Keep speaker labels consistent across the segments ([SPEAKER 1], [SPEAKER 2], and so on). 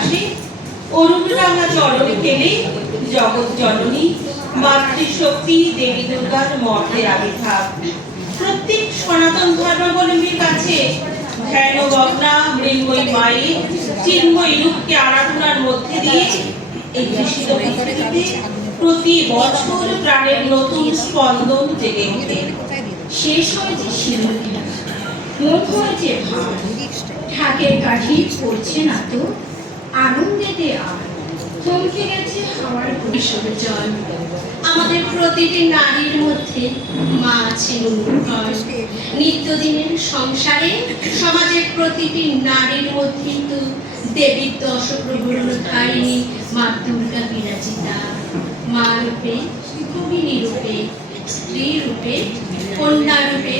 [SPEAKER 1] ঘাসে অরুণ রাঙা চরণে ফেলে জগৎ জননী, মাতৃশক্তি, দেবী দুর্গার মর্তের আবির্ভাব। প্রত্যেক সনাতন ধর্মাবলম্বীর কাছে ধ্যান গগনা মৃন্ময়ী মায়ের চিন্ময়ী রূপকে আরাধনার মধ্যে দিয়ে এই দৃশ্য পৃথিবীতে প্রতি বছর প্রাণের নতুন স্পন্দন জেগে ওঠে।
[SPEAKER 2] শেষ হয়েছে শিরোটি মুখ হয়েছে ভার ঢাকের কাঠি পড়ছে না তো আনন্দেতে আর থমকে গেছে হাওয়ার ভবিষ্যৎ জল। আমাদের প্রতিটি নারীর মধ্যে মা আছে অনুভব নিত্যদিনের সংসারে সমাজের প্রতিটি নারীর মধ্যে তো দেবীর দশ প্রবণধারিণী মা দুর্গা বিরাজিতা। মা রূপে ভগিনী রূপে, স্ত্রী রূপে, কন্যা রূপে,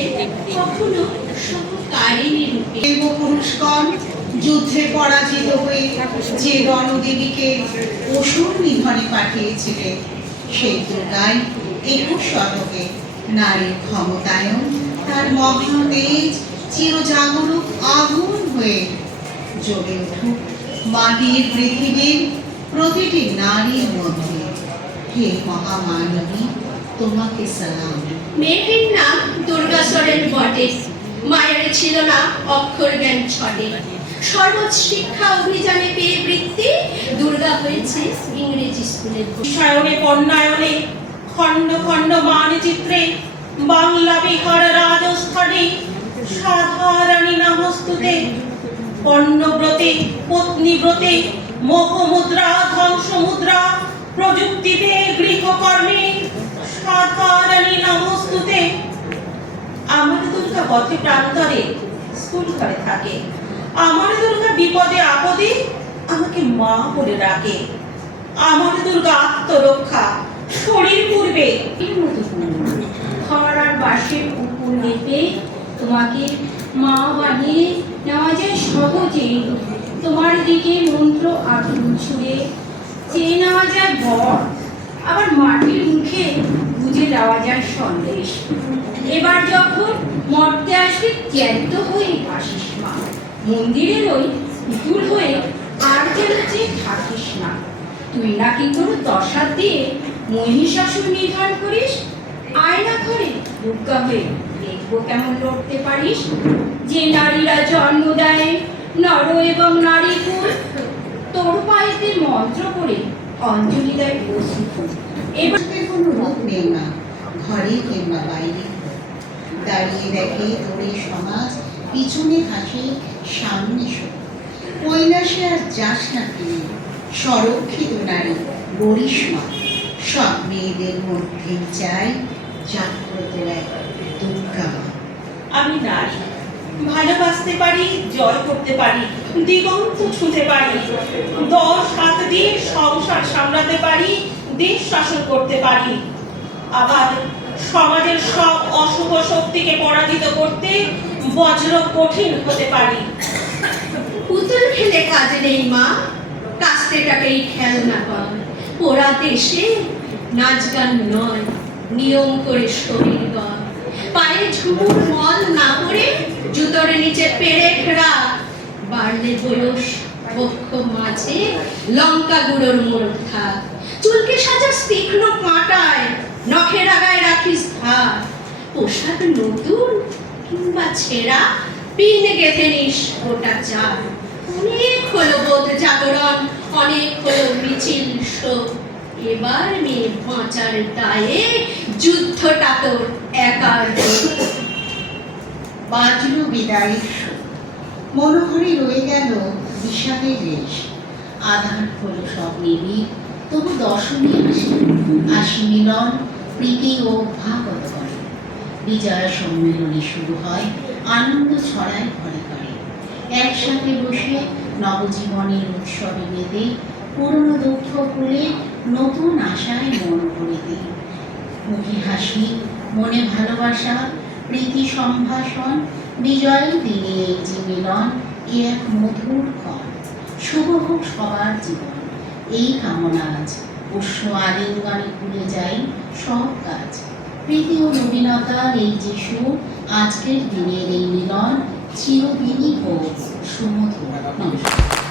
[SPEAKER 2] কখনো সহকারিণী রূপে।
[SPEAKER 3] দেবপুরুষগণ যুদ্ধে পরাজিত হয়ে যে রণদেবীকে অসুর নিধনে পাঠিয়েছিলেন, সেই দুর্গাই একুশ শতকে নারীর ক্ষমতায়ন, তার মগ্ন তেজ চিরজাগরুক আগুন হয়ে জ্বলে উঠুক মাটির পৃথিবীর প্রতিটি নারীর মধ্যে। হে মহামানবী, তোমাকে সালাম।
[SPEAKER 2] মেয়েটির নাম দুর্গাসরের বটে, মায়ের ছিল না অক্ষর জ্ঞান ছটে। সর্বোচ্চ শিক্ষা অভিযানে পেয়ে বৃত্তি দুর্গা হয়েছে ইংরেজি স্কুলের।
[SPEAKER 1] বিশ্বায়নে পণ্যায়নে খণ্ড খণ্ড মানচিত্রে বাংলা বিহার রাজস্থানে সাধারণী নামস্তুতে পণ্যব্রতে, পত্নীব্রতে, মোহমুদ্রা, ধ্বংসমুদ্রা, প্রযুক্তিতে, গৃহকর্মে সাধারণী নামস্তুতে আমার দুর্গা পথে প্রান্তরে স্কুল ঘরে থাকে আমার দুর্গা বিপদে আপদে আমাকে মা বলে ডাকে। আমার দুর্গা আত্মরক্ষা শরীর পূর্বে
[SPEAKER 2] আর বাঁশের উপর লেপে তোমাকে মা বানিয়ে নেওয়া যায় সহজেই তোমার দিকে মন্ত্র আগুন ছুড়ে চেয়ে নেওয়া যায় বর। আবার মাটির মুখে বুঝে দেওয়া যায় সন্দেশ। এবার যখন মর্তে আসবে জ্যান্ত হয়ে আসিস মা। মন্দিরের ওই পুতুল হয়ে আর যেন যে থাকিস না। তুই নাকি কোনো দশা দিয়ে মহিষাসুর নিধন করিস? আয়না করে দুর্গা হয়ে দেখব কেমন লড়তে পারিস? যে নারীরা জন্ম দেয় নর এবং নারী ফুল তোর পায়েতে মন্ত্র করে অঞ্জলি দেয় ফুল এবার
[SPEAKER 3] কোনো রূপ নেই না ঘরে কিংবা বাইরে। দাঁড়িয়ে দেখে তোরে সমাজ, পিছনে হাসে সামনে কৈলাসে আর যাস না ফিরে সংরক্ষিত নারী গরিষ্মা সব মেয়েদের মধ্যে চাই জাগ্রত এক দুর্গা
[SPEAKER 1] আমি নারী, ভালোবাসতে পারি, জয় করতে পারি, দিগন্ত ছুঁতে পারি, দশ হাত দিয়ে সংসার সামলাতে পারি, দেশ শাসন করতে পারি। আবার সমাজের সব অশুভ শক্তিকে পরাজিত করতে বজ্র কঠিন হতে পারি।
[SPEAKER 2] পুতুল খেলে কাজ নেই, মা। কাস্তেটাকেই খেলনা কর। ওরা দেশে নাচ গান নয়, নিয়ম করে শরীর গড়। পায়ে ঝুমুর মল না পড়ে জুতোর নিচে পেরেক রাখ বাড়লে বয়স, বক্ষ মাঝে লঙ্কা গুঁড়োর মোড় থাক। চুলকে সাজা তীক্ষ্ণ কাঁটায় নখের আগায় রাখিস ধার। পোশাক নতুন কিংবা ছেঁড়া, পিন গেথে নিস গোটা চার অনেক হলো বোধ জাগরণ, অনেক হলো মিছিল শোক। এবার মেয়ে বাঁচার দায়ে যুদ্ধটা তোর একার।
[SPEAKER 3] বাজলো বিদায়ের মনোহরে রয়ে গেল বিষাদের রেশ। আধার হলো সব নিবিড়। তবু দশমী আসে আসি মিলন, প্রীতি ও ভাগত বিজয়া সম্মেলনী শুরু হয় আনন্দ ছড়ায় ঘরে ঘরে। একসাথে বসে নবজীবনের উৎসবে মেতে, পুরনো দুঃখ ভুলে নতুন আশায় মন ভরে দিই মুখে হাসি, মনে ভালোবাসা, প্রীতি সম্ভাষণ বিজয়ের দিনে এই যে মিলন, এ এক মধুর ক্ষণ শুভ হোক সবার জীবন। এই কামনা আজ। উষ্ণ আলিঙ্গনে ভুলে যাই সব কাজ। প্রীতি ও নবীনতার এই যিশু আজকের দিনের এই মিলন চিরদিনই হোক। সুমধুর। নমস্কার।